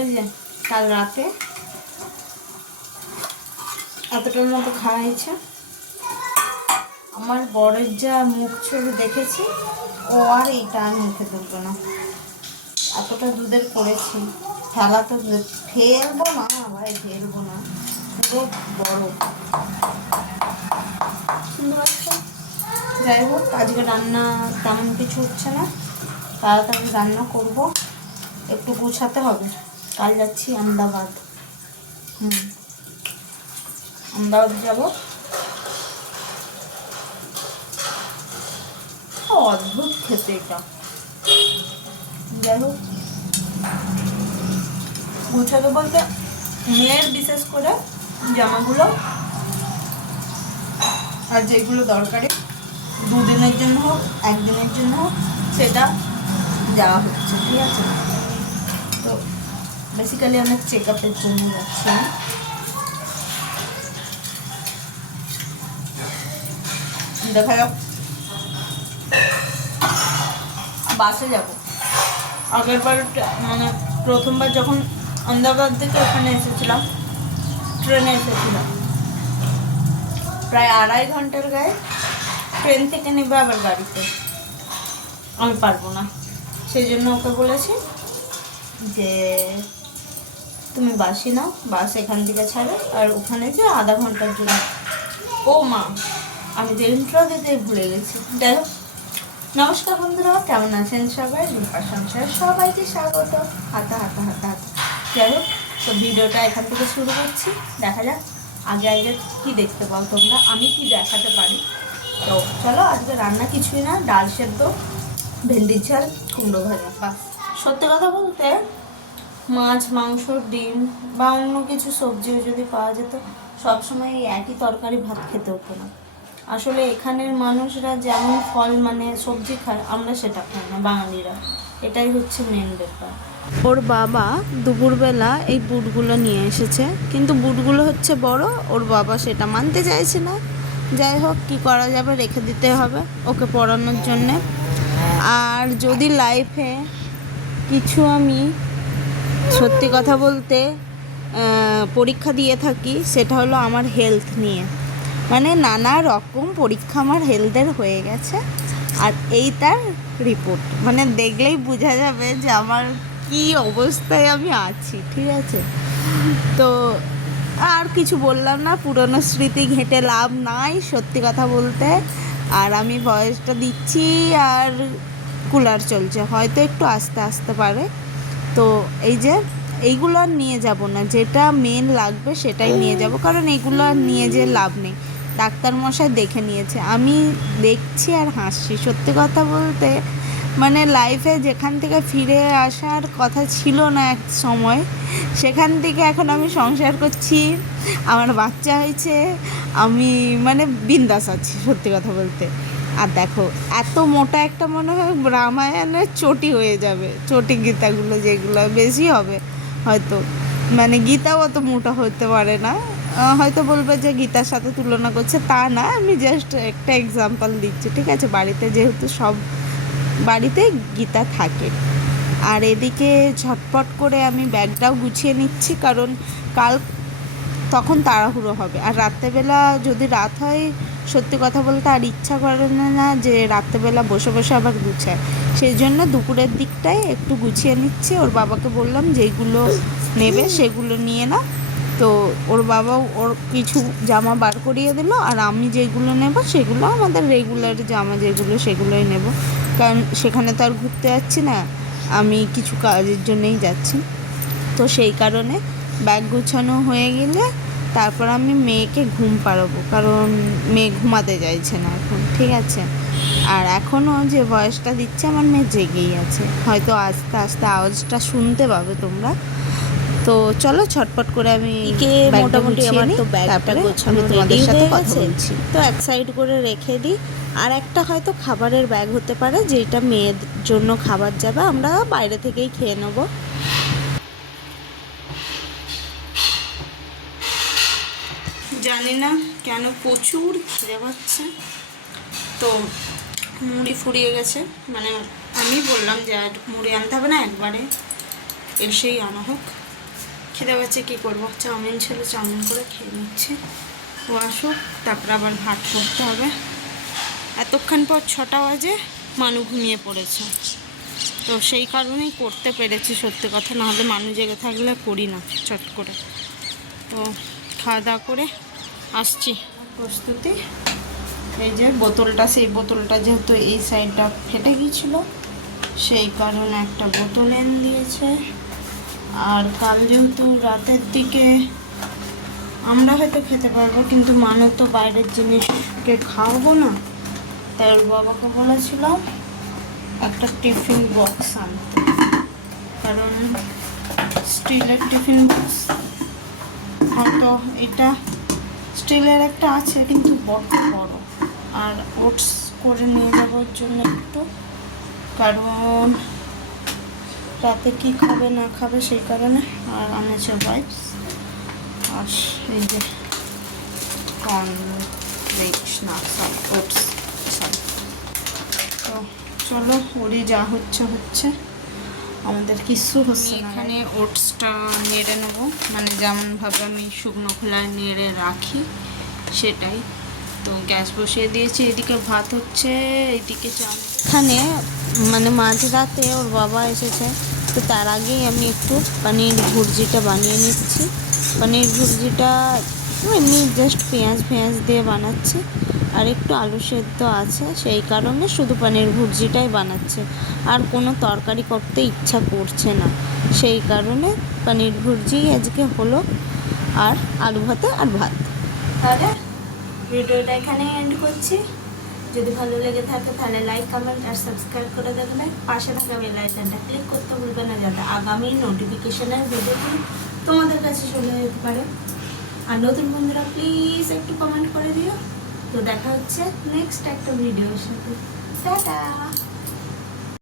এই যে, কাল রাতে এতটার মতো খাওয়া হয়েছে। আমার বরের যা মুখ ছবি দেখেছি, ও আর এইটা আর মুখে তুলবে না। এতটা দুধের করেছি ফেলা তো ফেলব না, ভাই, ফেলব না। পুরো বড়। সুন্দর আছে। যাই হোক, আজকে রান্না তেমন কিছু হচ্ছে না। তাড়াতাড়ি রান্না করব। একটু গুছাতে হবে। কাল যাচ্ছি আহমেদাবাদ। হুম। আহমেদাবাদ যাব। অদ্ভুত খেতে এটা। যাই হোক। গুছাতে বলতে মেয়ের বিশেষ করে জামাগুলো আর যেগুলো দরকারি দুদিনের জন্য হোক, একদিনের জন্য হোক, সেটা যাওয়া হচ্ছে, ঠিক আছে? বেসিক্যালি অনেক চেক আপের জন্য যাচ্ছি। দেখা যাক। বাসে যাব। আগের বার মানে প্রথমবার যখন আহমেদাবাদ থেকে ওখানে এসেছিলাম, ট্রেনে এসেছিলাম। প্রায় আড়াই ঘণ্টার গায়ে ট্রেন থেকে নেবে আবার গাড়িতে। আমি পারব না। সেই জন্য ওকে বলেছি যে তুমি বাসি নাও, বাস এখান থেকে ছাড়ে, আর ওখানে যে আধা ঘণ্টার জন্য। ও মা, আমি যে ইন্ট্রো দিতে ভুলে গেছি। হোক, নমস্কার বন্ধুরা, কেমন আছেন সবাই? রূপা সংসার সবাইকে স্বাগত। হাতা হাতা হাতা হাতা। যাই হোক, তো ভিডিওটা এখান থেকে শুরু করছি। দেখা যাক, আগে আগে কি দেখতে পাও তোমরা, আমি কি দেখাতে পারি? তো চলো, আজকে রান্না কিছুই না, ডাল সেদ্ধ, ভেন্ডির ঝাল, কুমড়ো ভাজা, বাস। সত্যি কথা বলতে মাছ, মাংস, ডিম বা অন্য কিছু সবজিও যদি পাওয়া যেত, সবসময় এই একই তরকারি ভাত খেতে হতো না। আসলে এখানের মানুষরা যেমন ফল মানে সবজি খায়, আমরা সেটা খাই না, বাঙালিরা। এটাই হচ্ছে মেন ব্যাপার। ওর বাবা দুপুরবেলা এই বুটগুলো নিয়ে এসেছে, কিন্তু বুটগুলো হচ্ছে বড়, ওর বাবা সেটা মানতে চাইছে না। যাই হোক, কি করা যাবে, রেখে দিতে হবে ওকে পড়ানোর জন্যে। আর যদি লাইফে কিছু আমি সত্যি কথা বলতে পরীক্ষা দিয়ে থাকি, সেটা হলো আমার হেলথ নিয়ে। মানে নানা রকম পরীক্ষা আমার হেলথের হয়ে গেছে, আর এই তার রিপোর্ট মানে দেখলেই বোঝা যাবে যে আমার কি অবস্থায় আমি আছি, ঠিক আছে? তো আর কিছু বললাম না, পুরনো স্মৃতি ঘেঁটে লাভ নাই, সত্যি কথা বলতে। আর আমি বয়সটা দিচ্ছি, আর কুলার চলছে। হয়তো একটু আস্তে আসতে পারে। তো এই যে এইগুলো আর নিয়ে যাব না। যেটা মেন লাগবে সেটাই নিয়ে যাব, কারণ এগুলো আর নিয়ে যে লাভ নেই। ডাক্তার মশাই দেখে নিয়েছে। আমি দেখছি আর হাসছি। সত্যি কথা বলতে মানে লাইফে যেখান থেকে ফিরে আসার কথা ছিল না এক সময়, সেখান থেকে এখন আমি সংসার করছি, আমার বাচ্চা হয়েছে, আমি মানে বিন্দাস আছি সত্যি কথা বলতে। আর দেখো, এত মোটা একটা মনে হয় রামায়ণের চটি হয়ে যাবে। চটি গীতাগুলো যেগুলো বেশি হবে। হয়তো মানে গীতাও অত মোটা হতে পারে না। হয়তো বলবে যে গীতার সাথে তুলনা করছে, তা না, আমি জাস্ট একটা এক্সাম্পল দিচ্ছি, ঠিক আছে? বাড়িতে যেহেতু সব বাড়িতে গীতা থাকে। আর এদিকে ঝটপট করে আমি ব্যাগটাও গুছিয়ে নিচ্ছি, কারণ কাল তখন তাড়াহুড়ো হবে। আর রাত্রেবেলা যদি রাত হয় সত্যি কথা বলতে আর ইচ্ছা করে না যে রাত্রেবেলা বসে বসে আবার গুছায়। সেই জন্য দুপুরের দিকটায় একটু গুছিয়ে নিচ্ছি। ওর বাবাকে বললাম যেইগুলো নেবে, সেগুলো নিয়ে না তো ওর বাবাও ওর কিছু জামা বার করিয়ে দিল আর আমি যেগুলো নেব সেগুলো আমাদের রেগুলার জামা যেগুলো সেগুলোই নেব। কারণ সেখানে তো আর ঘুরতে যাচ্ছি না, আমি কিছু কাজের জন্যই যাচ্ছি। তো সেই কারণে ব্যাগ গুছানো হয়ে গেলে তারপর আমি মেয়েকে ঘুম পাড়াবো কারণ মেয়ে ঘুমাতে চাইছে না এখন ঠিক আছে? আর এখনও যে বয়সটা দিচ্ছে আমার মেয়ে জেগেই আছে। হয়তো আস্তে আস্তে আওয়াজটা শুনতে পাবে তোমরা। তো চলো ছটপট করে আমি মোটামুটি আমার তো ব্যাগটা গোছানো তোমাদের সাথে কথা বলছি। তো এক সাইড করে রেখে দিই। আর একটা হয়তো খাবারের ব্যাগ হতে পারে যেটা মেয়ের জন্য খাবার যাবে আমরা বাইরে থেকেই খেয়ে নেব। জানি না কেন প্রচুর খিদে পাচ্ছে। তো মুড়ি ফুরিয়ে গেছে। মানে আমি বললাম যে আর মুড়ি আনতে হবে না, একবারে এসেই আনা হোক। খিদে পাচ্ছে, কী করব? চাউমিন ছিল, চাউমিন করে খেয়ে নিচ্ছি। ও আসুক, তারপরে আবার ভাত করতে হবে। এতক্ষণ পর ছটা বাজে, মানু ঘুমিয়ে পড়েছে। তো সেই কারণেই করতে পেরেছি সত্যি কথা না হলে মানুষ জেগে থাকলে করি না, চট করে। তো খাওয়া দাওয়া করে আসছি। প্রস্তুতি। এই যে বোতলটা, সেই বোতলটা যেহেতু এই সাইডটা ফেটে গিয়েছিল, সেই কারণে একটা বোতল এনে দিয়েছে। আর কাল যেহেতু রাতের দিকে আমরা হয়তো খেতে পারব, কিন্তু মানুষ তো বাইরের জিনিসকে খাওয়াবো না, তাই ওর বাবাকে বলেছিলাম একটা টিফিন বক্স আনতে। কারণ স্টিলের টিফিন বক্স, হয়তো এটা স্টিলের একটা আছে, কিন্তু বড় বড়। আর ওটস করে নিয়ে যাওয়ার জন্য একটু। কারণ রাতে কি খাবে, না খাবে সেই কারণে। আর আনেছে ওয়াইপস আর এই যে কর্ন রিচ না সরি ওটস তো চলো, ওরই যা হচ্ছে হচ্ছে। আমাদের কিছু হচ্ছে না এখানে ওটসটা নেড়ে নেব। মানে যেমনভাবে আমি শুকনো খোলায় নেড়ে রাখি সেটাই। তো গ্যাস বসিয়ে দিয়েছি এদিকে ভাত হচ্ছে এদিকে চাল। এখানে মানে মাঝরাতে ওর বাবা এসেছে তো তার আগেই আমি একটু পানির ভুর্জিটা বানিয়ে নিচ্ছি। পানির ভুর্জিটা এমনি জাস্ট পেঁয়াজ পেঁয়াজ দিয়ে বানাচ্ছি। আর একটু আলু সেদ্ধ আছে, সেই কারণে শুধু পানির ভুর্জিটাই বানাচ্ছে। আর কোনো তরকারি করতে ইচ্ছা করছে না। সেই কারণে পানির ভুর্জি আজকে হলো আর আলু ভাতে আর ভাত। তাহলে ভিডিওটা এখানে এন্ড করছি। যদি ভালো লেগে থাকে তাহলে লাইক কমেন্ট আর সাবস্ক্রাইব করে দেখবে পাশে থাকা বেল আইকনটা ক্লিক করতে ভুলবে না যাতে আগামী নোটিফিকেশনের ভিডিওগুলো তোমাদের কাছে চলে যেতে পারে। আর নতুন বন্ধুরা প্লিজ একটু কমেন্ট করে দিও। তো দেখা হচ্ছে নেক্সট একটা ভিডিওর সাথে। টাটা!